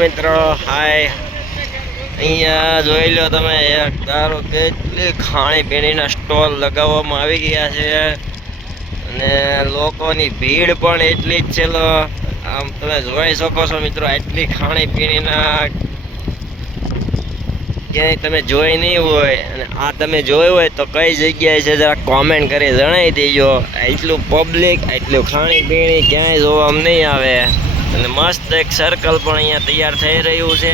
મિત્રો હાય, અહીંયા જોઈ લો તમે એક ધારો કેટલી ખાણીપીણીના સ્ટોલ લગાવવામાં આવી ગયા છે અને લોકોની ભીડ પણ એટલી જ છે. આમ તમે જોઈ શકો છો મિત્રો, એટલી ખાણીપીણીના ક્યાંય તમે જોઈ નહીં હોય અને આ તમે જોયું હોય તો કઈ જગ્યાએ છે જરા કોમેન્ટ કરી જણાવી દેજો. એટલું પબ્લિક, એટલું ખાણીપીણી ક્યાંય જોવામાં નહીં આવે અને મસ્ત એક સર્કલ પણ અહીંયા તૈયાર થઈ રહ્યું છે.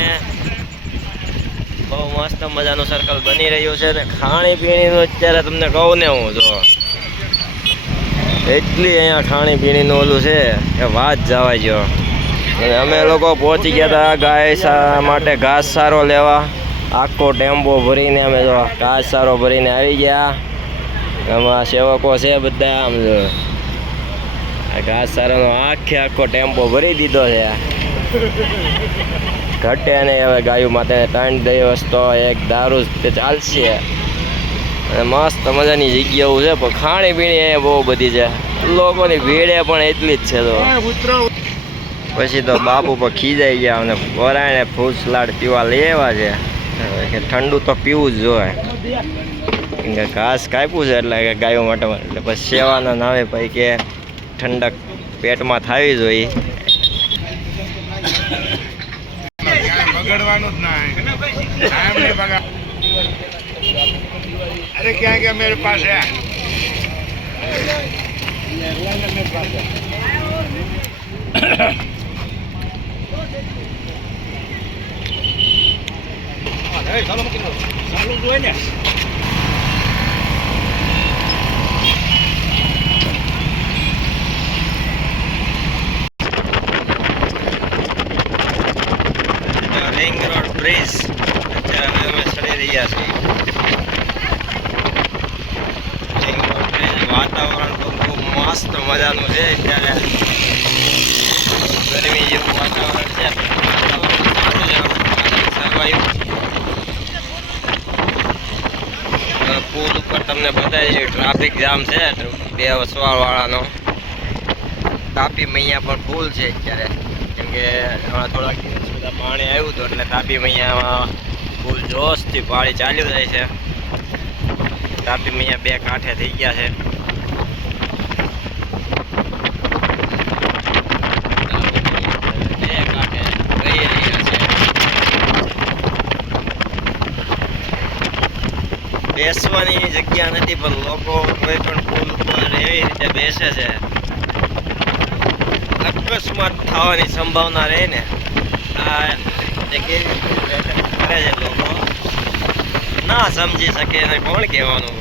બહુ મસ્ત મજાનું સર્કલ બની રહ્યું છે અને ખાણીપીણીનું અત્યારે તમને કહું ને હું જો એટલી અહીંયા ખાણીપીણીનું ઓલું છે કે વાત જવા જો. અને અમે લોકો પહોંચી ગયા હતા ગાય માટે ઘાસચારો લેવા. આખો ટેમ્પો ભરીને અમે જો ઘાસચારો ભરીને આવી ગયા. એમાં સેવકો છે બધા. આમ જો ઘાસચારાનો આખો ટેમ્પો ભરી દીધો છે. ઘટે નહીં હવે ગાયું માટે 3 દિવસ તો એક દારૂ તે ચાલશે. અને મસ્ત મજાની જગ્યાઓ છે પણ ખાણીપીણી બહુ બધી છે. લોકોની ભીડે પણ એટલી જ છે. તો પછી તો બાપુ પર ખીજાઈ ગયા અને પોરાણે ફ્રૂટ સલાડ પીવા લેવા છે કે ઠંડુ તો પીવું જ જોઈએ. કેમ કે ઘાસ કાપ્યું છે એટલે કે ગાયો માટે. એટલે પછી સેવાના નામે ભાઈ કે ઠંડક પેટમાં થવી જોઈએ. अरे क्या क्या मेरे पास है રિંગ રોડ બ્રિજ અત્યારે અમે ચડી રહ્યા છીએ. રિંગ રોડ બ્રિજ વાતાવરણ તો ખૂબ મસ્ત મજાનું છે. અત્યારે ગરમી જેવું વાતાવરણ છે. પુલ ઉપર તમને બતાવી ટ્રાફિક જામ છે 2 વસવાળવાળાનો. તાપી મૈયા પણ પુલ છે અત્યારે. કેમ કે થોડાક દિવસ બધા પાણી આવ્યું હતું એટલે તાપી મૈયામાં ફૂલ જોશથી પાણી ચાલ્યું જાય છે. તાપી મૈયા 2 કાંઠે થઈ ગયા છે. બેસવાની જગ્યા નથી પણ લોકો કોઈ પણ પુલ ઉપર એવી રીતે બેસે છે. અકસ્માત થવાની સંભાવના રહે ને આ કેવી રીતે કરે છે લોકો ના સમજી શકે એને કોણ કહેવાનું.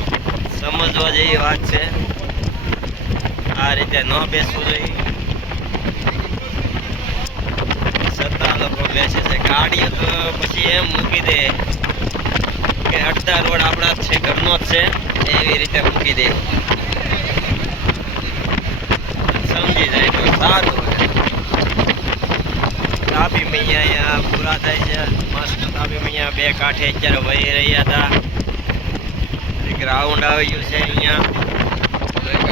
સમજવા જેવી વાત છે. આ રીતે ન બેસવું જોઈએ છતાં લોકો બેસે છે. ગાડીઓ તો પછી એમ મૂકી દે કે અડધા રોડ આપણા જ છે, ઘરનો જ છે એવી રીતે મૂકી દે. સમજી જાય તો સારું. તાપી મૈયા અહીંયા પૂરા થાય છે. મસ્ત તાપી મૈયા 2 કાંઠે અત્યારે વહી રહ્યા હતા. ગ્રાઉન્ડ આવી ગયું છે અહીંયા.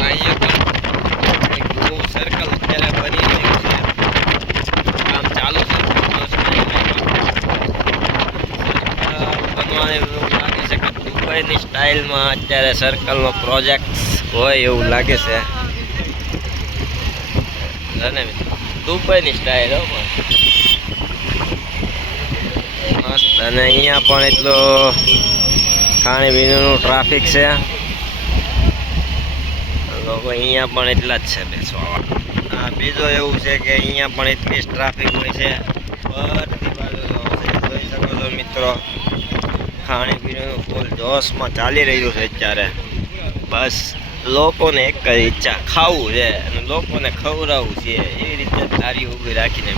અહીંયા પણ એક નવું સર્કલ અત્યારે બની રહ્યું છે. કામ ચાલુ છે. બનવાને એવું લાગે છે કે દુબઈની સ્ટાઇલમાં અત્યારે સર્કલનો પ્રોજેક્ટ હોય એવું લાગે છે. દુબઈની સ્ટાઇલ હો મસ્ત. અને અહીંયા પણ એટલો ખાણીપીણીનું ટ્રાફિક છે. લોકો અહીંયા પણ એટલા જ છે બેસવા. બીજો એવું છે કે અહીંયા પણ એટલી જ ટ્રાફિક હોય છે. બધી બાજુ જોઈ શકો છો મિત્રો, ખાણીપીણીનું ફૂલ જોશમાં ચાલી રહ્યું છે અત્યારે. બસ લોકોને એક જ ઈચ્છા ખાવું છે અને લોકોને ખવડાવવું છે. એવી રીતે તારી ઊભી રાખીને